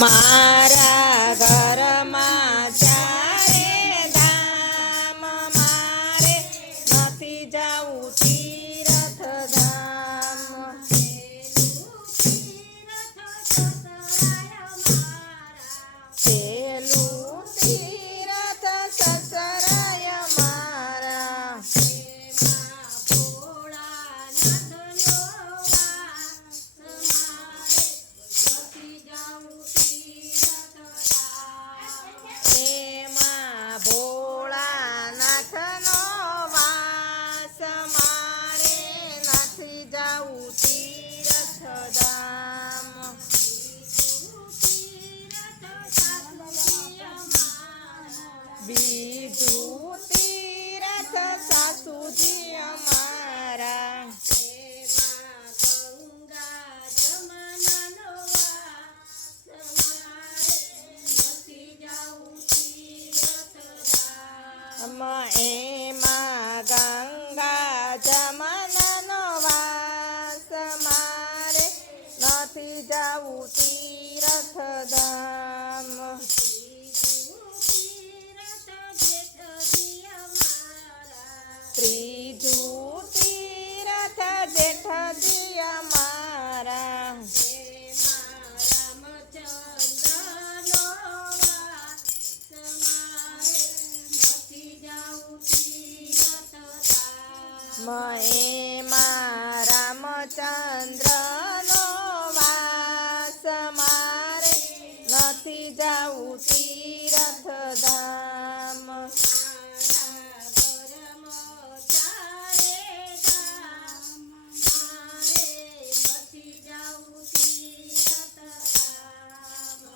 મારા ઘરમાં ચારે ધામ મારે નથી જાવું તીરથ ધામ. પેલું તીરથ સસરાય મારા. એમાં નથી જાવું તીરથ ધામ ત્રીજું તીરથ જેઠ અમારા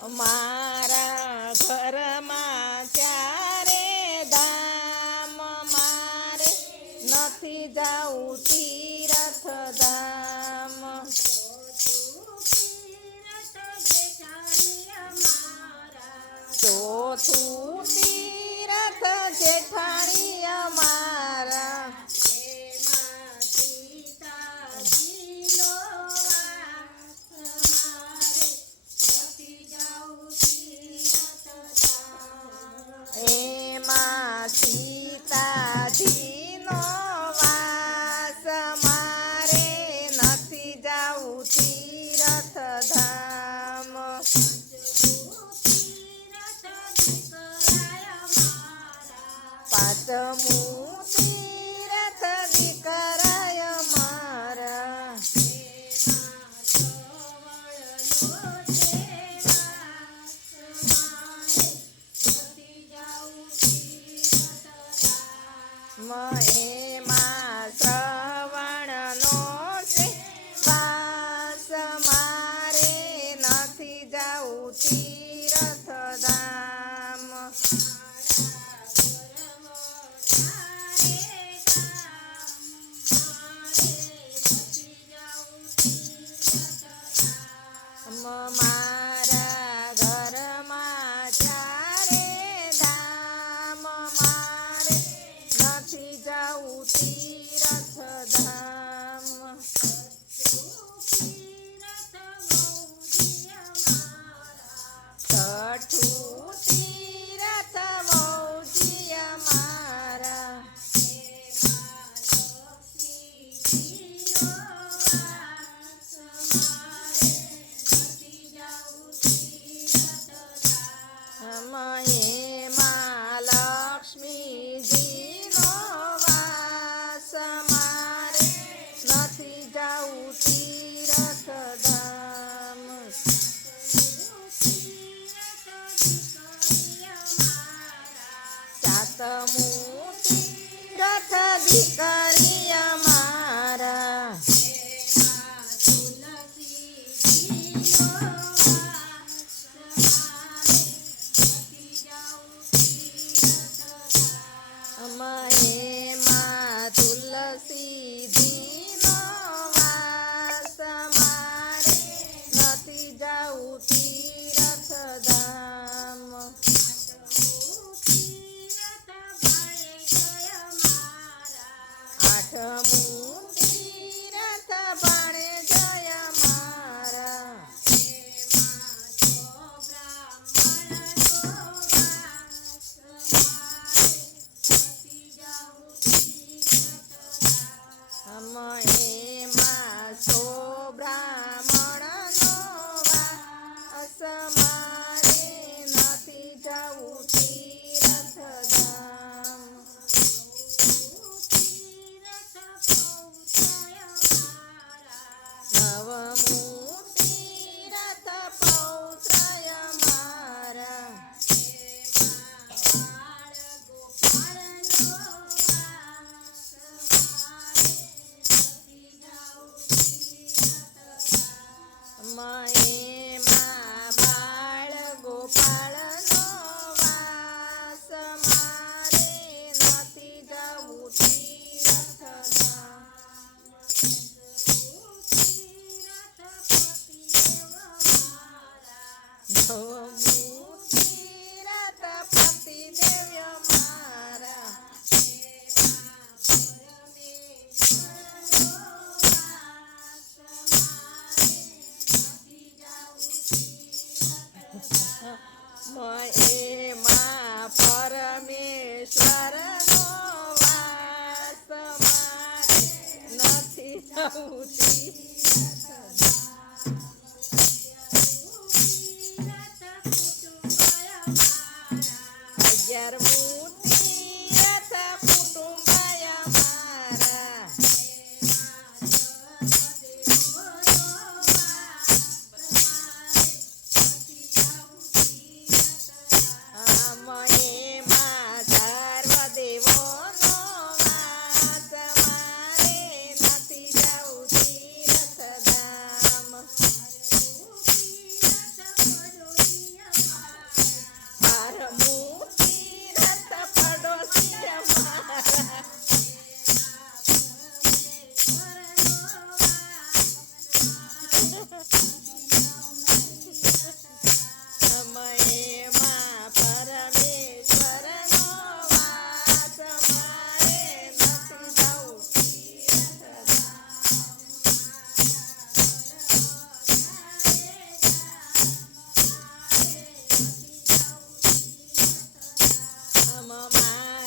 મારા ઘરમાં જાવું તીરથ ધામ પાંચમું જાઉં તીરથધામ. સાતમું તીરથ દીકરી અમારા મને માં તુલસી Come વાસ મારે નથી જવું તીર્થધામ. mama.